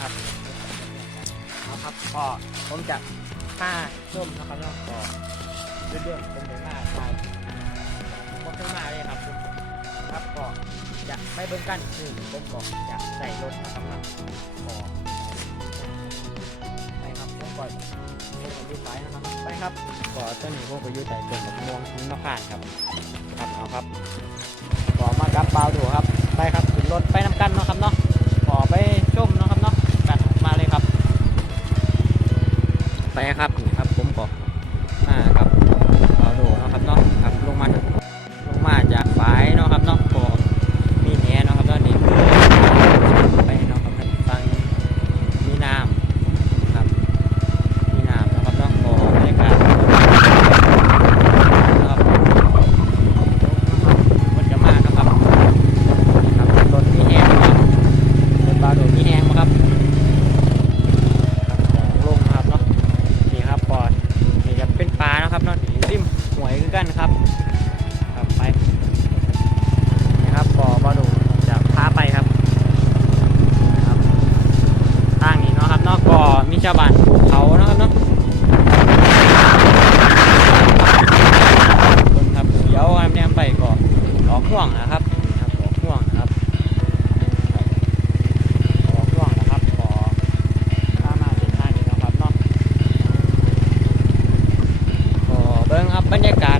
ครับเอาครับก็ผมจะผ้าส้มนะครับเนาะก็เรื่อยๆผมจะผ้ากไปก็ขึ้นมาเลยครับครับก็จะไม่เบิ่งกั้นคือผมก็จะใส่รถนะครับก็ไปครับผมก็ผมก็ยืดไปนะครับไปครับก่อเจ้หนี้ผมก็ยืดใส่ต้นมะม่วงมะข่านครับครับเอาครับก่อมากรับเปล่าดูครับ บิ่งครับบรรยากาศ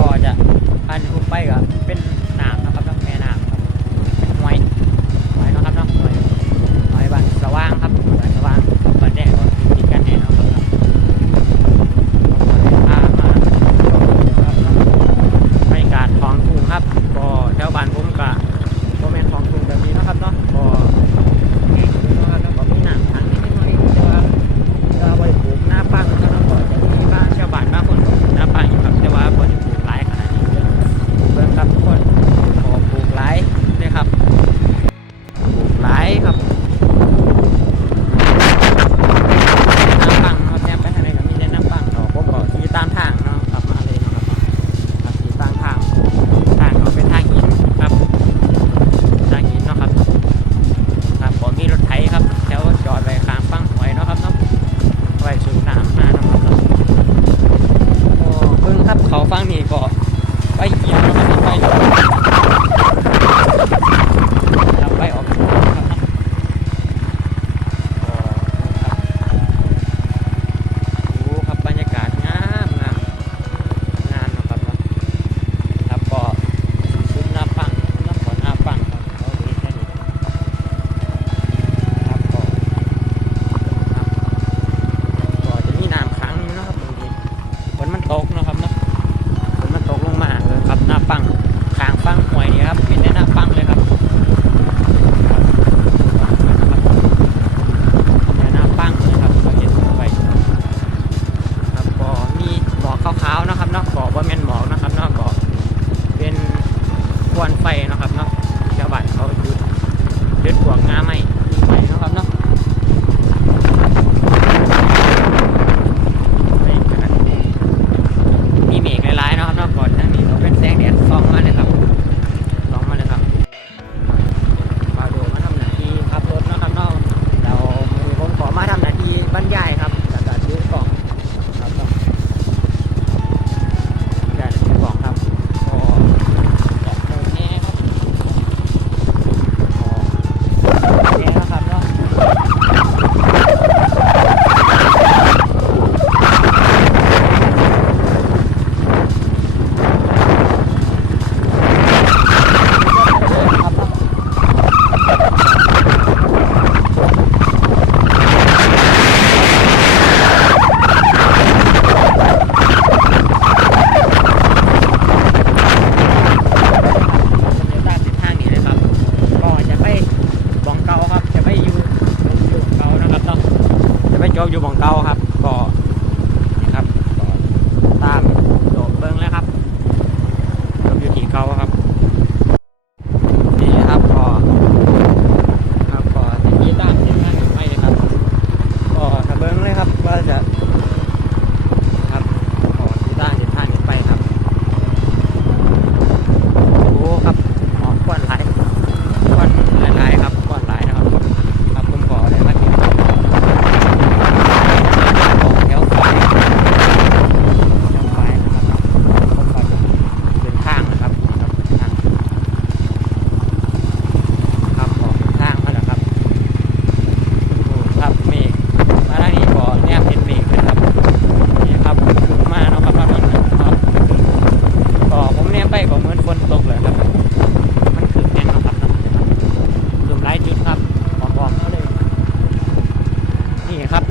ก็จะพันลงไปก็เป็นหนาม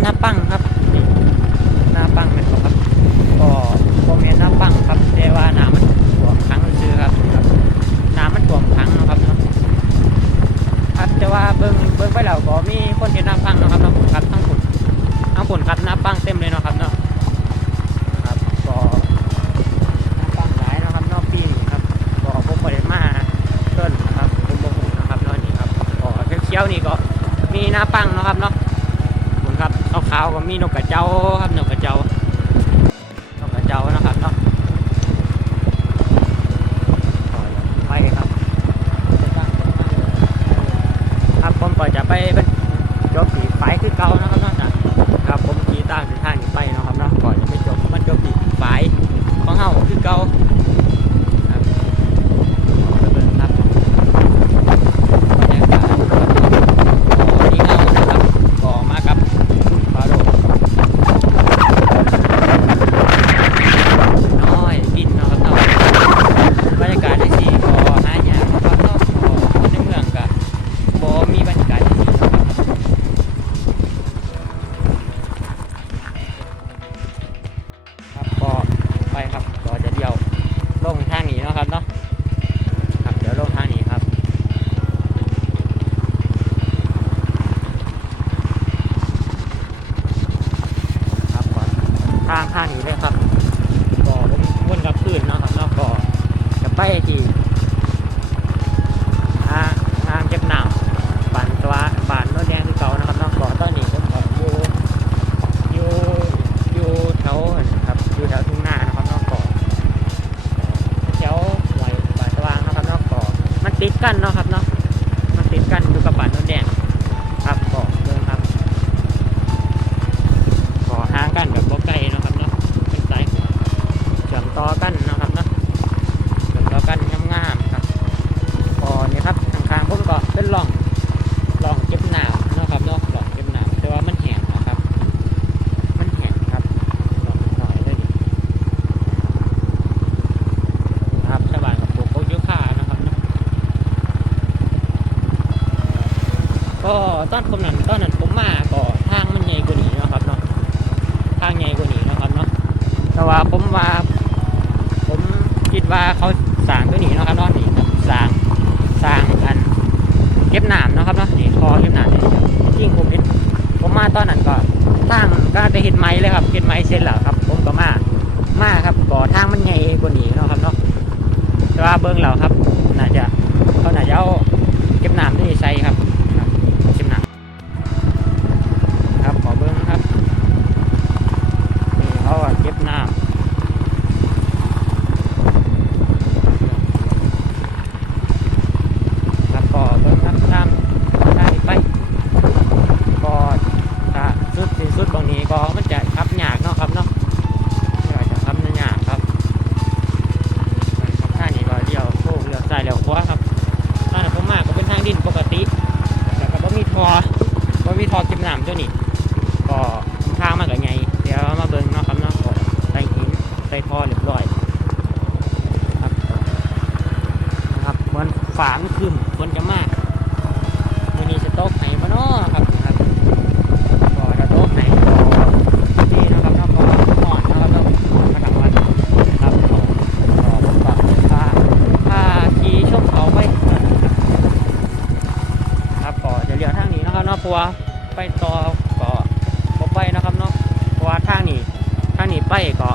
าปังครับ ตอนผมนั้นตอนนั้นผมมาก็ทางมันใหญ่กว่านี้นะครับเนาะทางใหญ่กว่านี้นะครับเนาะแต่ว่าผมว่าผมคิดว่าเขาสางตัวนี้นะครับเนาะนี่ครับสางสางอันเก็บหนามนะครับเนาะนี่คอเก็บหนามนี่จริงผมเห็นผมมาตอนนั้นก็ทางก็จะเห็นไม้เลยครับเห็นไม้เส้นแล้วครับ ผมก็มามาครับก่อทางมันใหญ่กว่านี้นะครับเนาะแต่ว่าเบื้องเราครับน่าจะเขาน่าจะเอาเก็บหนามที่ใส่ครับ สนามเจ้านี่ก็ทามากกว่ไงเดี๋ยวมาเบิ้งนาะครับนาะก่อนใส่หินใส่ท่อเรียบร้อยครับครับมันฝามันขึ้นฝนจะมากวันนี้จะตกไหนมาเนาะครับครับก็จะตกไหนก็นี่นะครับเนาะก็นอนนะครับเนาะกระดังวันนะครับก็ผมฝากพาพาขี่ชมเขาไปครับก็จะเลี้ยวทางนี้นะครับเนาะปัว ไปต่อก็บ่ไปนะครับเนาะเพราะว่าทางนี้ทางนี้ไปก็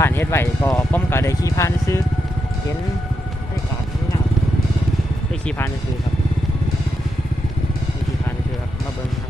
บ้านเฮ็ดไว้ก็ป้อมก็ได้ขี่ผ่านซื้อเห็นได้กาดนี่นะได้ขี่ผ่านซื้อครับได้ขี่ผ่านซื้อครับมาเบิ่งครับ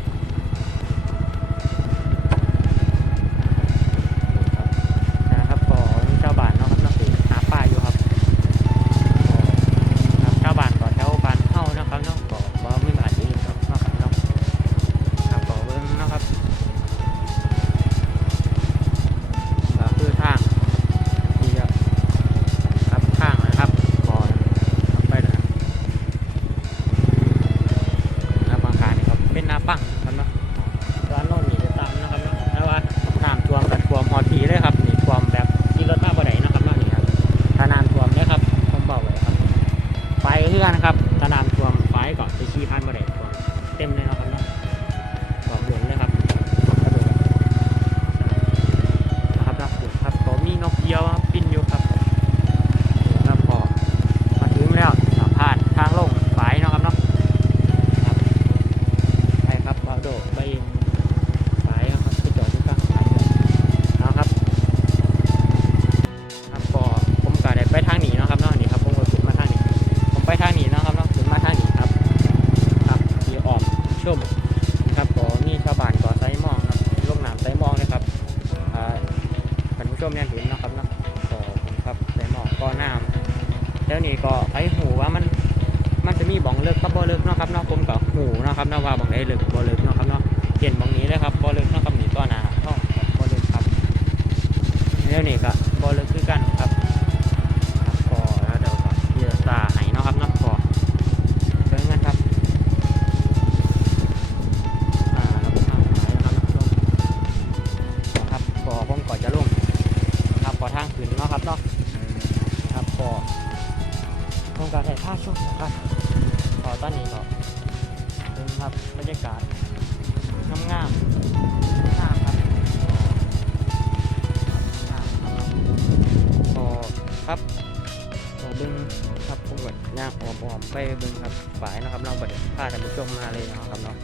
ไผหูว่ามันมันจะมีบ่องเลิกกับบ่เลิกเนาะครับเนาะผมกับหูเนาะครับนาะว่าบ่องได้เลิกบ่เลิกเนาะครับเนาะเห็นบ่องนี้เลยครับบ่เลิกเนาะครับนี่ตัวหนาท่องบ่เลิกครับแล้วนี่ก็บ่เลิกคือกัน ครับบรรยากาศงามงามงามครับงามครับพอครับพอบึงครับผมก็ย่างออมออมไปบึงครับฝ่ายนะครับเราบัดพาท่านผู้ชมมาเลยนะครับเนาะ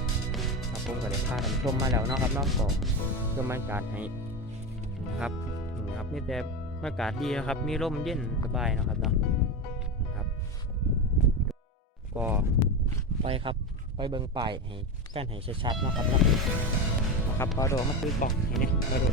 ครับผมก็เลยพาท่านผู้ชมมาแล้วนะครับเนาะก็เพื่อบรรยากาศให้ครับครับนี่แต่อากาศดีนะครับ มีร่มเย็นสบายนะครับเนาะครับ ก็ไปครับ ไปเบิ่งไป้ายให้กันให้ชัดๆนะครับนะครับพอโดมาตื้อกล่องนี่นะมาดู